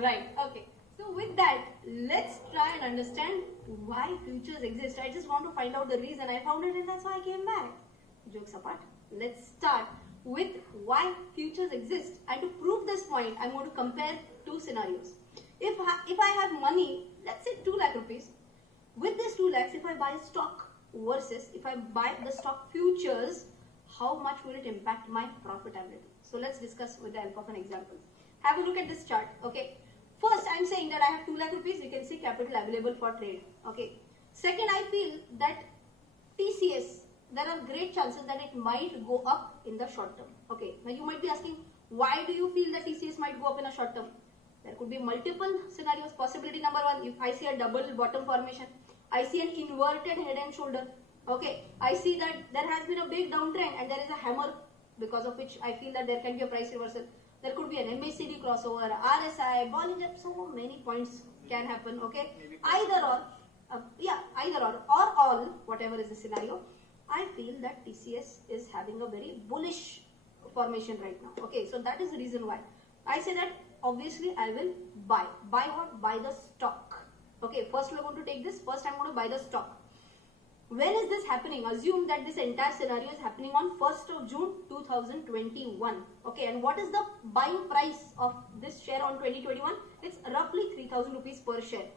Right, okay. So with that, let's try and understand why futures exist. I just want to find out the reason. I found it and that's why I came back. Jokes apart, let's start with why futures exist. And to prove this point, I'm going to compare two scenarios. If I have money, let's say 2 lakh rupees, with this 2 lakhs, if I buy a stock versus if I buy the stock futures, how much will it impact my profitability? So let's discuss with the help of an example. Have a look at this chart, okay? First, I'm saying that I have 2 lakh rupees, you can see capital available for trade, okay? Second, I feel that TCS, there are great chances that it might go up in the short term, okay? Now you might be asking, why do you feel that TCS might go up in a short term? There could be multiple scenarios. Possibility number one, if I see a double bottom formation, I see an inverted head and shoulder, okay? I see that there has been a big downtrend and there is a hammer because of which I feel that there can be a price reversal. There could be an MACD crossover, RSI, Bollinger, so many points can happen, okay? Either or, either or all, whatever is the scenario, I feel that TCS is having a very bullish formation right now, okay? So that is the reason why. I say that obviously I will buy. Buy what? Buy the stock. Okay, first we are going to take this. First I am going to buy the stock. When is this happening? Assume that this entire scenario is happening on 1st of June 2021. Okay, and what is the buying price of this share on 2021? It's roughly 3,000 rupees per share.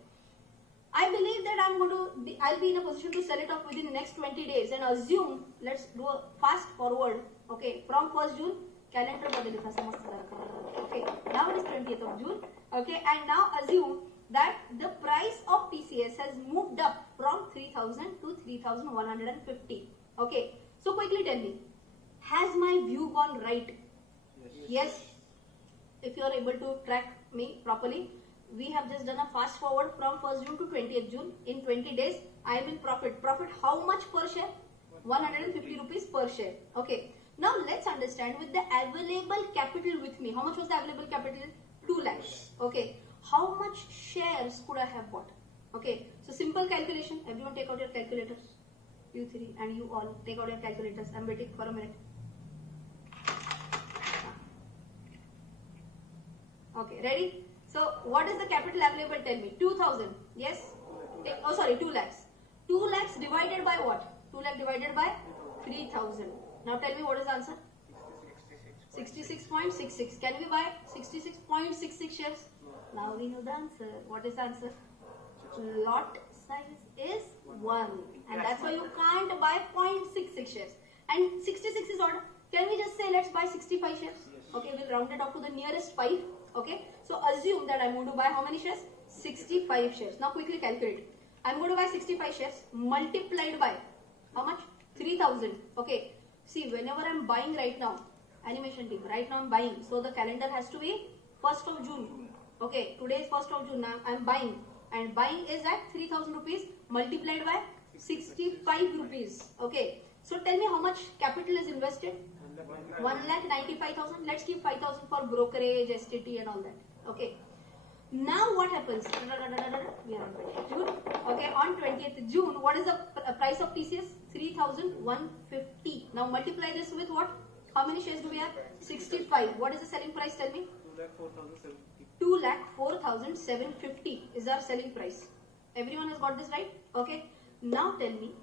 I believe that I'll be in a position to sell it off within the next 20 days and assume, let's do a fast forward, okay, from 1st June, calendar okay, now it is 20th of June, okay, and now assume that the price of TCS has moved up from 3,000 to 3,150. Okay, so quickly tell me, has my view gone right? Yes. If you are able to track me properly, we have just done a fast forward from 1st June to 20th June. In 20 days, I am in profit. Profit how much per share? 150 rupees per share. Okay. Now let's understand with the available capital with me. How much was the available capital? 2 lakhs. Okay. How much shares could I have bought? Okay, so simple calculation. Everyone take out your calculators. You three and you all take out your calculators. I'm waiting for a minute. Okay, ready? So what is the capital available? Tell me. 2,000. Yes? Oh, sorry, 2 lakhs. 2 lakhs divided by what? 2 lakh divided by 3,000. Now tell me what is the answer? 66.66. Can we buy 66.66 shares? Now we know the answer. What is the answer? Lot size is 1. And that's why you can't buy 0.66 shares. And 66 is odd. Can we just say let's buy 65 shares? Okay, we'll round it up to the nearest 5. Okay, so assume that I'm going to buy how many shares? 65 shares. Now quickly calculate. I'm going to buy 65 shares multiplied by how much? 3,000. Okay, see whenever I'm buying right now, animation team, right now I'm buying. So the calendar has to be 1st of June. Okay, today is 1st of June. Now I'm buying. And buying is at 3,000 rupees multiplied by 65 rupees. Okay, so tell me how much capital is invested? 1,95,000. Let's keep 5,000 for brokerage, STT and all that. Okay. Now what happens? We are on 20th June. Okay, on 20th June, what is the price of TCS? 3,150. Now multiply this with what? How many shares do we have? 65. What is the selling price? Tell me. 2,04,750 is our selling price. Everyone has got this right? Okay. Now tell me,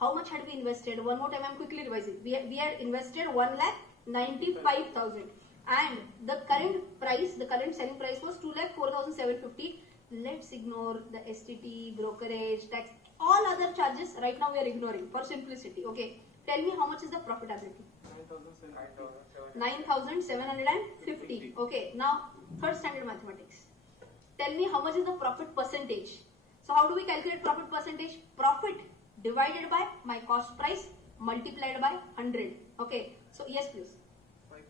how much had we invested? One more time, I'm quickly revising. We had invested 1,95,000 and the current price, the current selling price was 2,04,750. Let's ignore the STT, brokerage, tax, all other charges. Right now we are ignoring for simplicity. Okay. Tell me how much is the profitability? 9,750. Okay. Now, third standard mathematics. Tell me how much is the profit percentage. So how do we calculate profit percentage? Profit divided by my cost price multiplied by 100. Okay. So yes, please. 5%.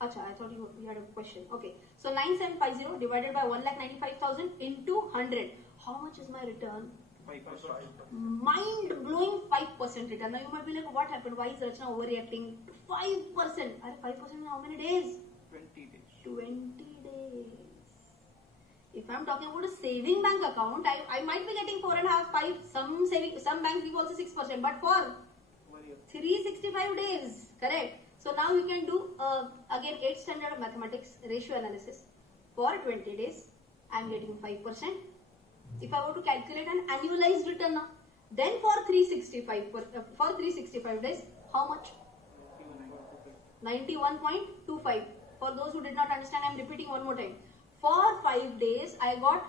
Acha, I thought you had a question. Okay. So 9,750 divided by 1,95,000 into 100. How much is my return? 5%. Mind-blowing 5% return. Now you might be like, what happened? Why is Rachna overreacting? 5%. 5% in how many days? 20 days. 20 days. If I'm talking about a saving bank account, I might be getting 4.5, 5. Some banks give also 6%, but for 365 days, correct? So now you can do again 8th standard of mathematics ratio analysis. For 20 days, I am getting 5%. If I were to calculate an annualized return now, then for 365 days, how much? 91.25. For those who did not understand, I am repeating one more time. For 5 days, I got,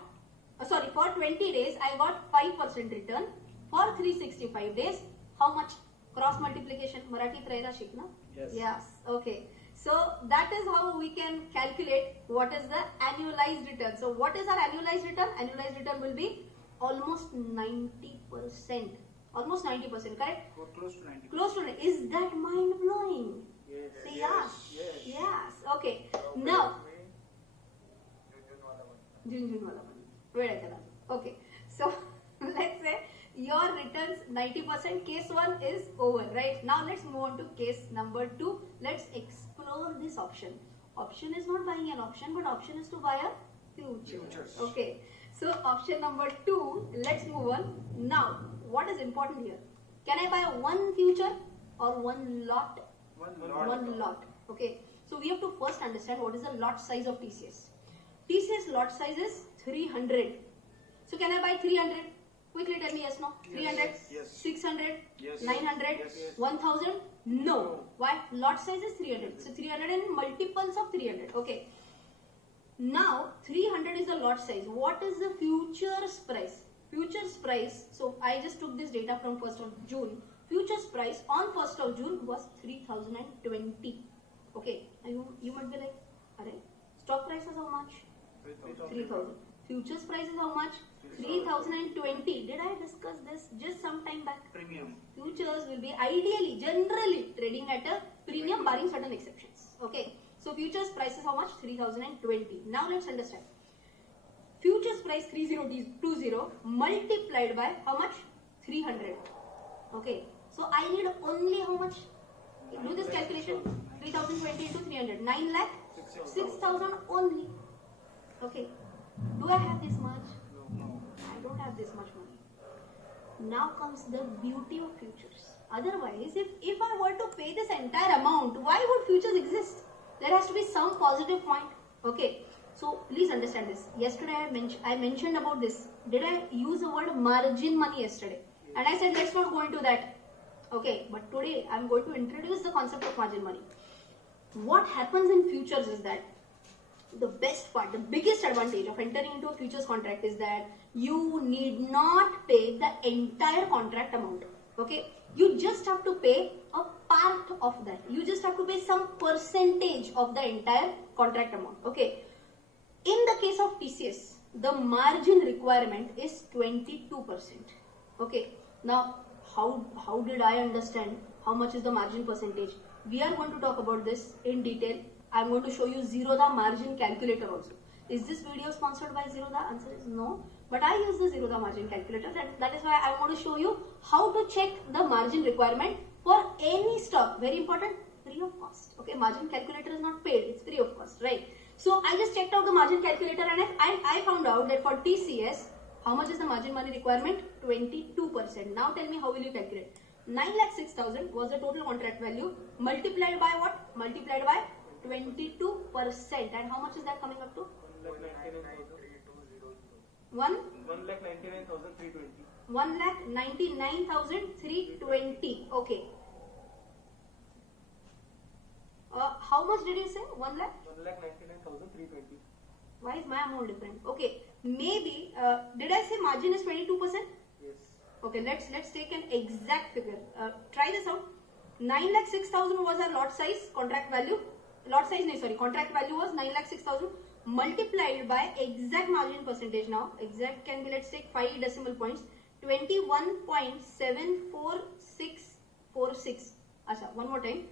for 20 days, I got 5% return. For 365 days, how much? Cross multiplication. Marathi Traida Shikna? Yes. Yes. Okay. So that is how we can calculate what is the annualized return. So what is our annualized return? Annualized return will be almost 90%. Almost 90%, correct? Close to 90%. Close to 90%. Is that mind blowing? Yes. Say yes. Yes. Okay. Now. June wala one. Wait a minute. Okay. So let's say your returns 90%. Case 1 is over, right? Now let's move on to case number 2. Let's explore this option. Option is not buying an option, but option is to buy a future. Okay. So option number 2, let's move on. Now, what is important here? Can I buy one future or one lot? One lot. Okay. So we have to first understand what is the lot size of TCS. TCS lot size is 300. So can I buy 300? Quickly tell me yes, no. 300, yes. 600, yes. 900, yes. 1000? No. Why? Lot size is 300. So 300 and multiples of 300. Okay. Now 300 is the lot size. What is the futures price? Futures price. So I just took this data from 1st of June. Futures price on 1st of June was 3020. Okay. And you might be like, alright. Stock price is how much? 3000. Futures price is how much? 3020. Did I discuss this just some time back? Premium. Futures will be ideally, generally trading at a premium barring certain exceptions. Okay. So futures price is how much? 3020. Now let's understand. Futures price 3020 multiplied by how much? 300. Okay. So I need only how much? Do this calculation. 3020 into 300. 9 lakh? 6,000 only. Okay. Do I have this much? No. I don't have this much money. Now comes the beauty of futures. Otherwise, if I were to pay this entire amount, why would futures exist? There has to be some positive point. Okay. So please understand this. Yesterday I mentioned about this. Did I use the word margin money yesterday? And I said let's not go into that. Okay. But today I am going to introduce the concept of margin money. What happens in futures is that the best part, the biggest advantage of entering into a futures contract is that you need not pay the entire contract amount. Okay. You just have to pay a part of that. You just have to pay some percentage of the entire contract amount. Okay. In the case of TCS, the margin requirement is 22%. Okay. Now, how did I understand how much is the margin percentage? We are going to talk about this in detail. I am going to show you Zerodha margin calculator also. Is this video sponsored by Zerodha? Answer is no. But I use the Zerodha margin calculator. That is why I am going to show you how to check the margin requirement for any stock. Very important, free of cost. Okay, margin calculator is not paid. It's free of cost, right? So I just checked out the margin calculator and I found out that for TCS, how much is the margin money requirement? 22%. Now tell me how will you calculate? 9,06,000 was the total contract value multiplied by what? Multiplied by 22%. And how much is that coming up to? 1,99,320. 1,99,320. Okay. How much did you say? 1 lakh? 1,99,320. Why is my amount different? Okay. Maybe, did I say margin is 22%? Yes. Okay, let's take an exact figure. Try this out. 9,06,000 was our lot size, contract value. Contract value was 9,06,000 multiplied by exact margin percentage now. Exact can be, let's take 5 decimal points. 21.74646. Acha, one more time.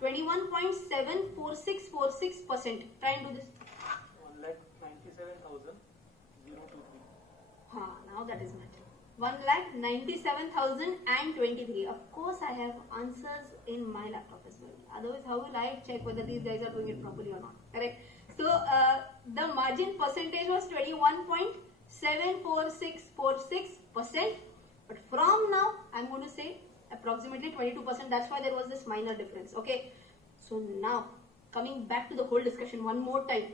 21.74646%. Try and do this. 1,97,023. Now that is matter. 1,97,023. Of course, I have answers in my laptop as well. Otherwise, how will I check whether these guys are doing it properly or not? Correct. So, the margin percentage was 21.74646%. But from now, I'm going to say approximately 22%. That's why there was this minor difference. Okay. So now, coming back to the whole discussion one more time.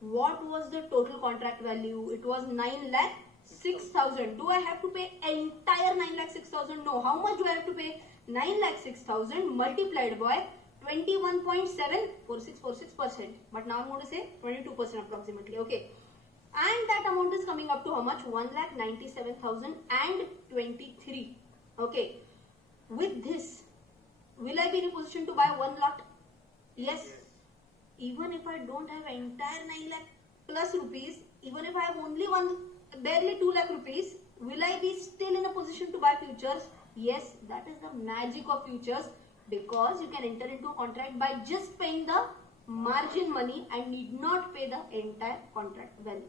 What was the total contract value? It was 9,06,000. Do I have to pay entire 9,06,000? No. How much do I have to pay? 9,06,000 multiplied by 21.74646%. But now I'm going to say 22% approximately. Okay. And that amount is coming up to how much? 1,97,023. Okay. With this, will I be in a position to buy one lot? Yes. Even if I don't have entire 9 lakh plus rupees, even if I have only barely 2 lakh rupees, will I be still in a position to buy futures? Yes, that is the magic of futures, because you can enter into a contract by just paying the margin money and need not pay the entire contract value.